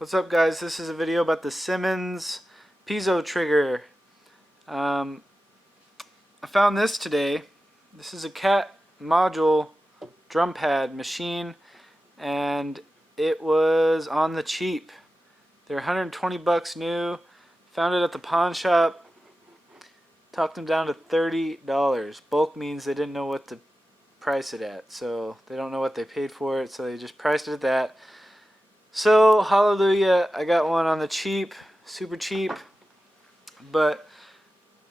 What's up, guys? This is a video about the Simmons piezo trigger. I found this today. This is a cat module drum pad machine, and it was on the cheap. They're 120 bucks new. Found it at the pawn shop. Talked them down to $30. Bulk means they didn't know what to price it at, so they don't know what they paid for it, so they just priced it at that. So hallelujah, I got one on the cheap, super cheap. But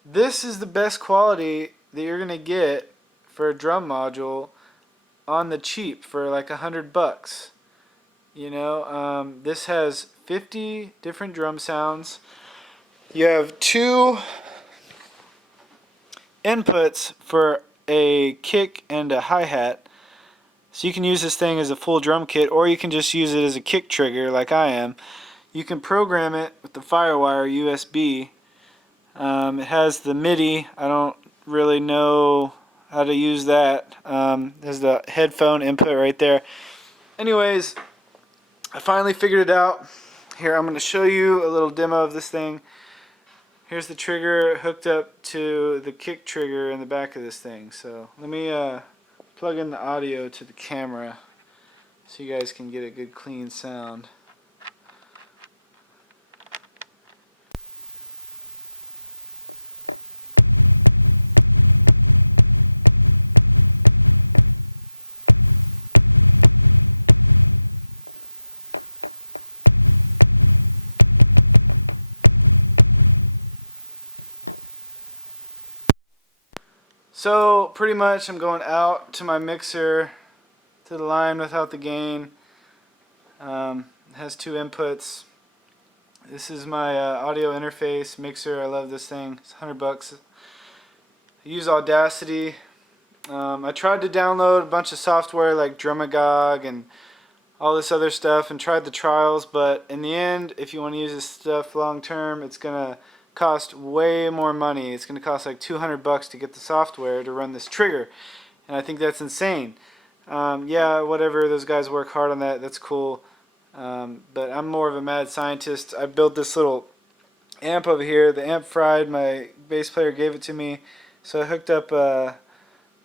this is the best quality that you're gonna get for a drum module on the cheap for like $100. You know, this has 50 different drum sounds. You have two inputs for a kick and a hi-hat. So you can use this thing as a full drum kit, or you can just use it as a kick trigger like I am. You can program it with the Firewire USB. It has the MIDI. I don't really know how to use that. There's the headphone input right there. Anyways, I finally figured it out. Here, I'm going to show you a little demo of this thing. Here's the trigger hooked up to the kick trigger in the back of this thing. So let me plug in the audio to the camera so you guys can get a good clean sound. So pretty much I'm going out to my mixer, to the line without the gain. It has two inputs. This is my audio interface mixer. I love this thing. It's 100 bucks. I use Audacity. I tried to download a bunch of software like Drumagog and all this other stuff and tried the trials, but in the end, if you want to use this stuff long term, it's gonna cost way more money. It's gonna cost like 200 bucks to get the software to run this trigger, and I think that's insane. Yeah, whatever, those guys work hard on that, that's cool, but I'm more of a mad scientist. I built this little amp over here. The amp fried, my bass player gave it to me, so I hooked up a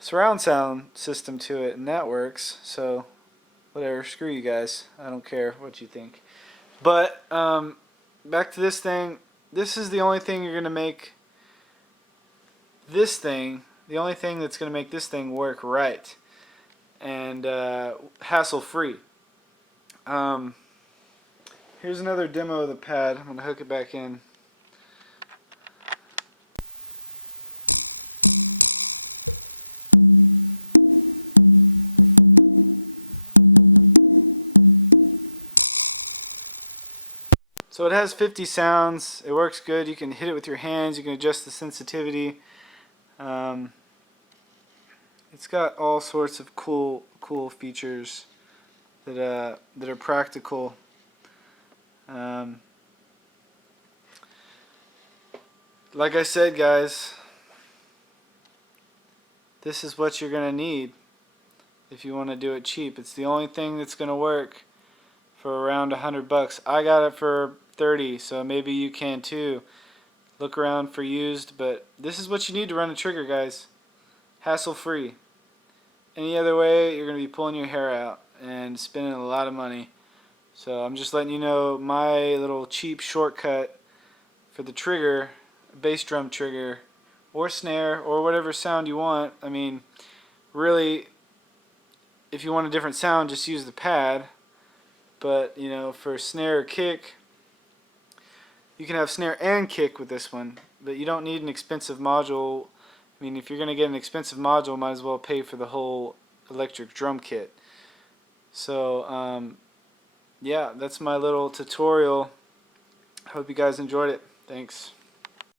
surround sound system to it, and that works. So whatever, screw you guys, I don't care what you think. But back to this thing. This is the only thing you're gonna make this thing, the only thing that's gonna make this thing work right and hassle free. Here's another demo of the pad. I'm gonna hook it back in. So it has 50 sounds. It works good. You can hit it with your hands. You can adjust the sensitivity. It's got all sorts of cool features that are practical. Like I said, guys, this is what you're gonna need if you want to do it cheap. It's the only thing that's gonna work for around 100 bucks. I got it for 30, so maybe you can too. Look around for used, but this is what you need to run a trigger, guys. Hassle free. Any other way, you're going to be pulling your hair out and spending a lot of money. So I'm just letting you know my little cheap shortcut for the trigger, bass drum trigger, or snare, or whatever sound you want. I mean, really, if you want a different sound, just use the pad. But, you know, for snare or kick, you can have snare and kick with this one, but you don't need an expensive module. I mean, if you're going to get an expensive module, might as well pay for the whole electric drum kit. So, yeah, that's my little tutorial. Hope you guys enjoyed it. Thanks.